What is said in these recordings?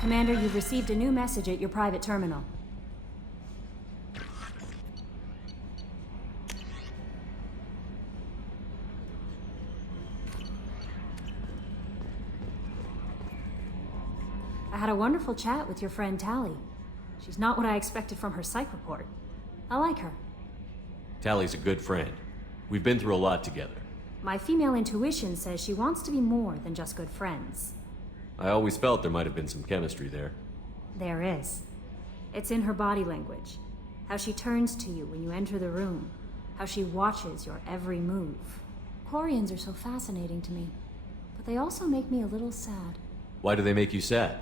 Commander, you've received a new message at your private terminal. I had a wonderful chat with your friend Tali. She's not what I expected from her psych report. I like her. Tali's a good friend. We've been through a lot together. My female intuition says she wants to be more than just good friends. I always felt there might have been some chemistry there. There is. It's in her body language. How she turns to you when you enter the room. How she watches your every move. Quarians are so fascinating to me, but they also make me a little sad. Why do they make you sad?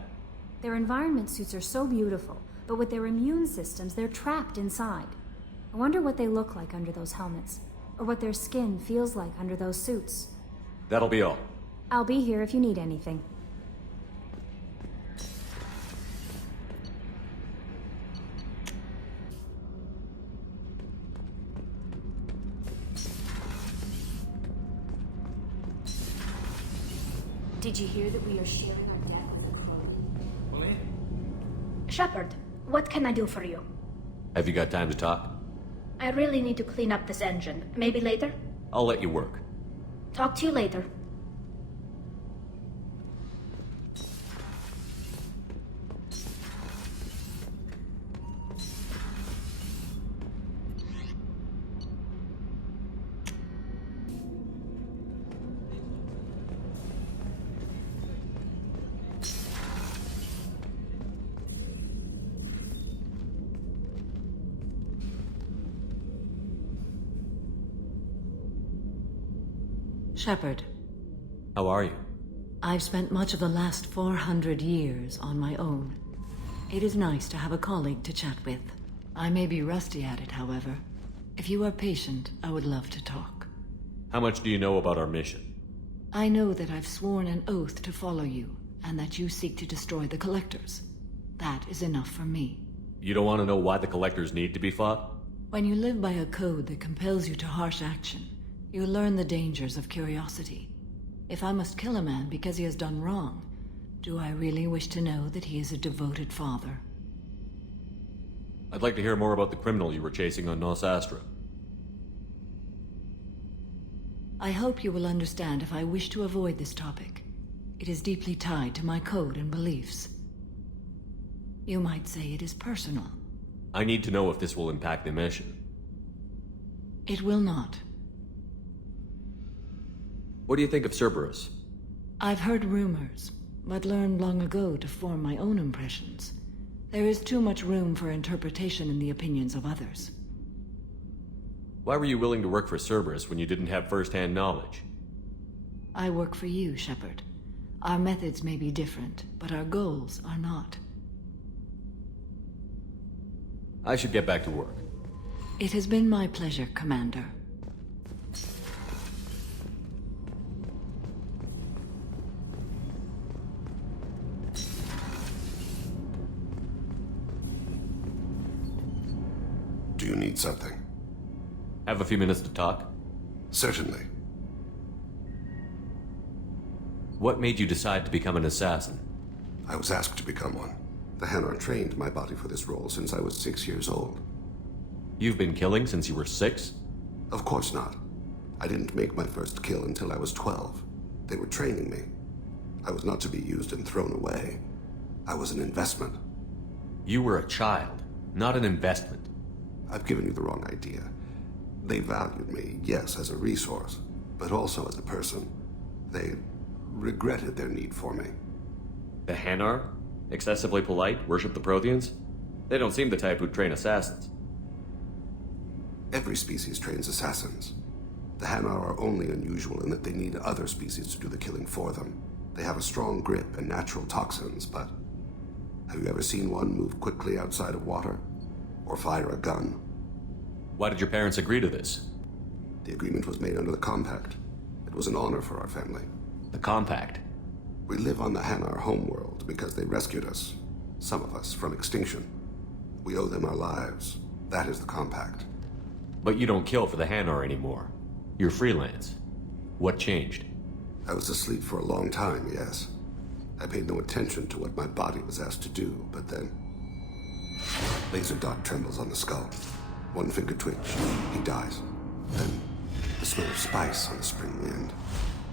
Their environment suits are so beautiful, but with their immune systems, they're trapped inside. I wonder what they look like under those helmets, or what their skin feels like under those suits. That'll be all. I'll be here if you need anything. Did you hear that we are sharing our death with the Crowley? Shepard, what can I do for you? Have you got time to talk? I really need to clean up this engine. Maybe later? I'll let you work. Talk to you later. Shepard, How are you? I've spent much of the last 400 years on my own. It is nice to have a colleague to chat with. I may be rusty at it, however. If you are patient, I would love to talk. How much do you know about our mission? I know that I've sworn an oath to follow you, and that you seek to destroy the Collectors. That is enough for me. You don't want to know why the Collectors need to be fought? When you live by a code that compels you to harsh action, you learn the dangers of curiosity. If I must kill a man because he has done wrong, do I really wish to know that he is a devoted father? I'd like to hear more about the criminal you were chasing on Nos Astra. I hope you will understand if I wish to avoid this topic. It is deeply tied to my code and beliefs. You might say it is personal. I need to know if this will impact the mission. It will not. What do you think of Cerberus? I've heard rumors, but learned long ago to form my own impressions. There is too much room for interpretation in the opinions of others. Why were you willing to work for Cerberus when you didn't have first-hand knowledge? I work for you, Shepard. Our methods may be different, but our goals are not. I should get back to work. It has been my pleasure, Commander. Do you need something? Have a few minutes to talk? Certainly. What made you decide to become an assassin? I was asked to become one. The Hanar trained my body for this role since I was 6 years old. You've been killing since you were 6? Of course not. I didn't make my first kill until I was 12. They were training me. I was not to be used and thrown away. I was an investment. You were a child, not an investment. I've given you the wrong idea. They valued me, yes, as a resource, but also as a person. They regretted their need for me. The Hanar? Excessively polite, worship the Protheans? They don't seem the type who'd train assassins. Every species trains assassins. The Hanar are only unusual in that they need other species to do the killing for them. They have a strong grip and natural toxins, but have you ever seen one move quickly outside of water? Or fire a gun? Why did your parents agree to this? The agreement was made under the Compact. It was an honor for our family. The Compact? We live on the Hanar homeworld because they rescued us, some of us, from extinction. We owe them our lives. That is the Compact. But you don't kill for the Hanar anymore. You're freelance. What changed? I was asleep for a long time, yes. I paid no attention to what my body was asked to do, but then... Laser dot trembles on the skull. One finger twitch. He dies. Then, the smell of spice on the spring wind.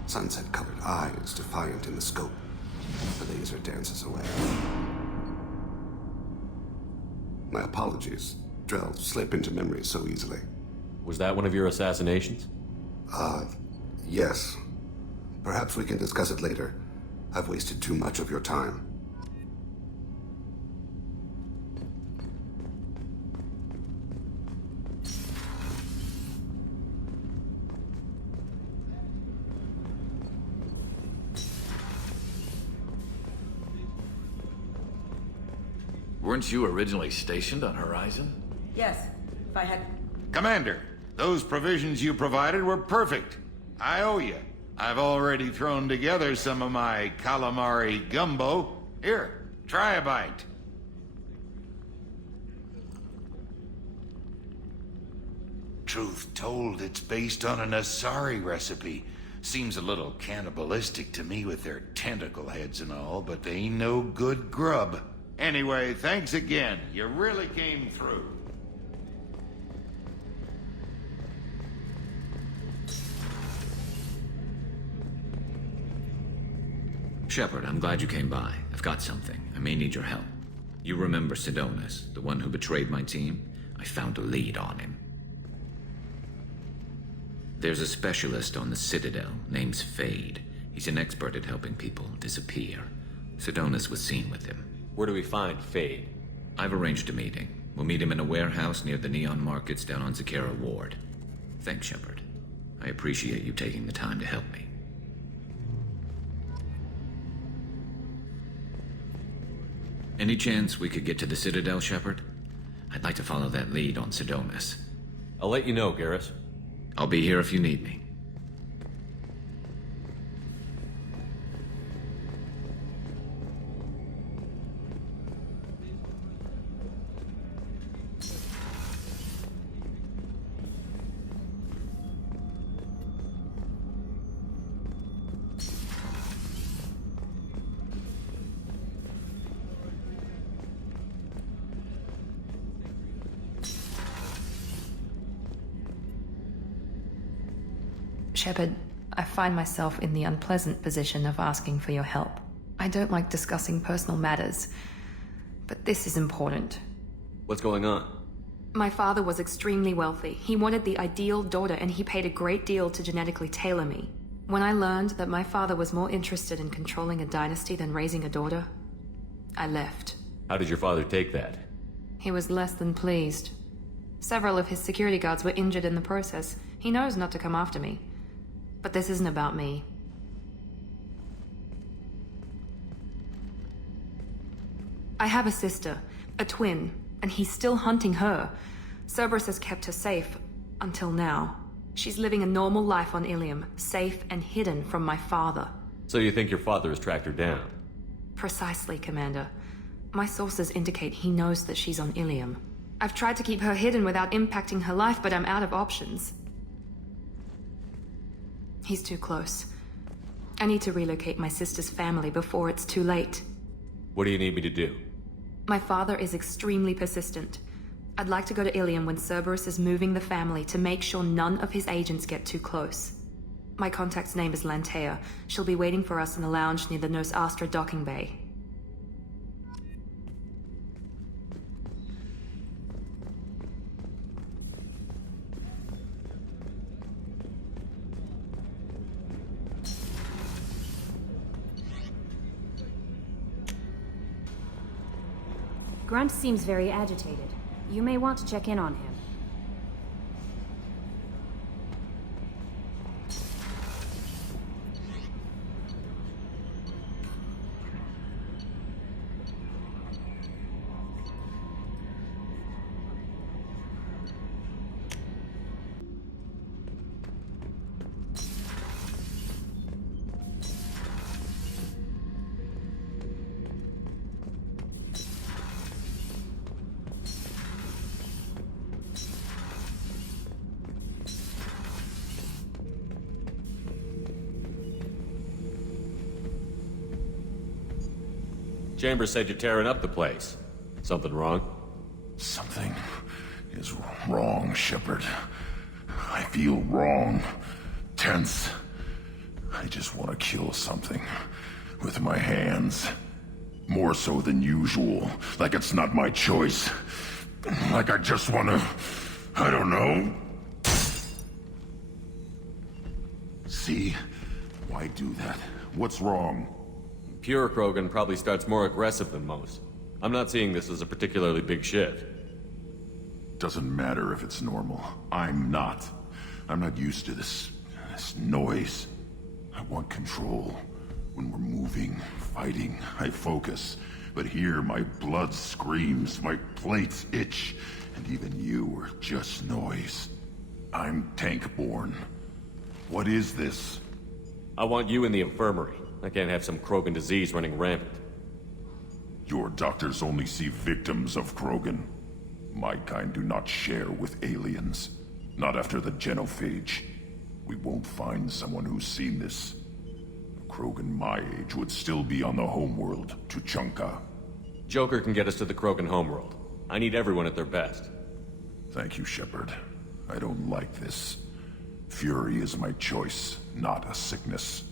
Sunset-colored eyes defiant in the scope. The laser dances away. My apologies. Drells slip into memory so easily. Was that one of your assassinations? Yes. Perhaps we can discuss it later. I've wasted too much of your time. Weren't you originally stationed on Horizon? Yes, if I had... Commander, those provisions you provided were perfect. I owe you. I've already thrown together some of my calamari gumbo. Here, try a bite. Truth told, it's based on an Asari recipe. Seems a little cannibalistic to me with their tentacle heads and all, but they ain't no good grub. Anyway, thanks again. You really came through. Shepard, I'm glad you came by. I've got something. I may need your help. You remember Sidonus, the one who betrayed my team? I found a lead on him. There's a specialist on the Citadel named Fade. He's an expert at helping people disappear. Sidonus was seen with him. Where do we find Fade? I've arranged a meeting. We'll meet him in a warehouse near the Neon Markets down on 𝐾𝐨 Ward. Thanks, Shepard. I appreciate you taking the time to help me. Any chance we could get to the Citadel, Shepard? I'd like to follow that lead on Sidonus. I'll let you know, Garrus. I'll be here if you need me. Shepard, I find myself in the unpleasant position of asking for your help. I don't like discussing personal matters, but this is important. What's going on? My father was extremely wealthy. He wanted the ideal daughter, and he paid a great deal to genetically tailor me. When I learned that my father was more interested in controlling a dynasty than raising a daughter, I left. How did your father take that? He was less than pleased. Several of his security guards were injured in the process. He knows not to come after me. But this isn't about me. I have a sister, a twin, and he's still hunting her. Cerberus has kept her safe, until now. She's living a normal life on Ilium, safe and hidden from my father. So you think your father has tracked her down? Precisely, Commander. My sources indicate he knows that she's on Ilium. I've tried to keep her hidden without impacting her life, but I'm out of options. He's too close. I need to relocate my sister's family before it's too late. What do you need me to do? My father is extremely persistent. I'd like to go to Ilium when Cerberus is moving the family to make sure none of his agents get too close. My contact's name is Lantea. She'll be waiting for us in the lounge near the 𝐵𝐻𝐻 docking bay. Grunt seems very agitated. You may want to check in on him. Chambers said you're tearing up the place. Something wrong? Something is wrong, Shepard. I feel wrong. Tense. I just want to kill something. With my hands. More so than usual. Like it's not my choice. Like I just want to... I don't know. See? Why do that? What's wrong? Pure Krogan probably starts more aggressive than most. I'm not seeing this as a particularly big shift. Doesn't matter if it's normal. I'm not. I'm not used to this noise. I want control. When we're moving, fighting, I focus. But here, my blood screams, my plates itch, and even you are just noise. I'm tank-born. What is this? I want you in the infirmary. I can't have some Krogan disease running rampant. Your doctors only see victims of Krogan. My kind do not share with aliens. Not after the genophage. We won't find someone who's seen this. A Krogan my age would still be on the homeworld, Tuchanka. Joker can get us to the Krogan homeworld. I need everyone at their best. Thank you, Shepard. I don't like this. Fury is my choice, not a sickness.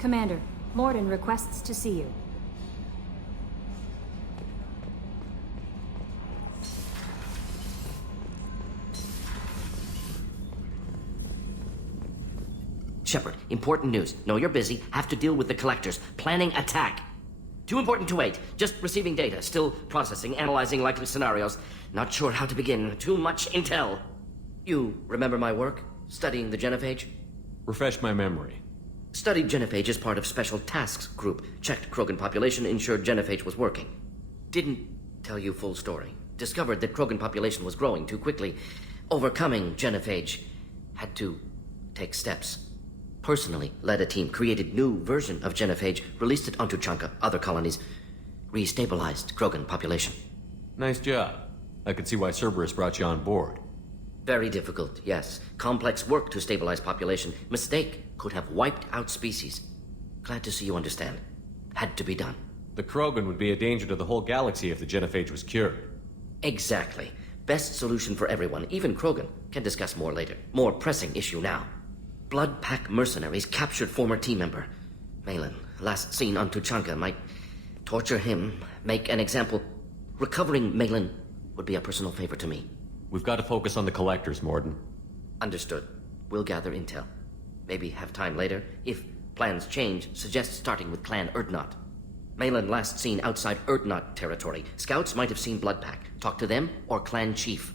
Commander, Morden requests to see you. Shepard, important news. Know you're busy. Have to deal with the collectors. Planning attack. Too important to wait. Just receiving data. Still processing, analyzing likely scenarios. Not sure how to begin. Too much intel. You remember my work? Studying the genophage? Refresh my memory. Studied genophage as part of Special Tasks Group. Checked Krogan population, ensured genophage was working. Didn't tell you full story. Discovered that Krogan population was growing too quickly. Overcoming genophage. Had to take steps. Personally led a team, created new version of genophage, released it onto Tuchanka, other colonies. Restabilized Krogan population. Nice job. I can see why Cerberus brought you on board. Very difficult, yes. Complex work to stabilize population. Mistake could have wiped out species. Glad to see you understand. Had to be done. The Krogan would be a danger to the whole galaxy if the genophage was cured. Exactly. Best solution for everyone, even Krogan. Can discuss more later. More pressing issue now. Blood Pack mercenaries captured former team member. Malin, last seen on Tuchanka, might torture him, make an example. Recovering Malin would be a personal favor to me. We've got to focus on the collectors, Morden. Understood. We'll gather intel. Maybe have time later. If plans change, suggest starting with Clan Urdnot. Malin last seen outside Urdnot territory. Scouts might have seen Blood Pack. Talk to them or Clan Chief.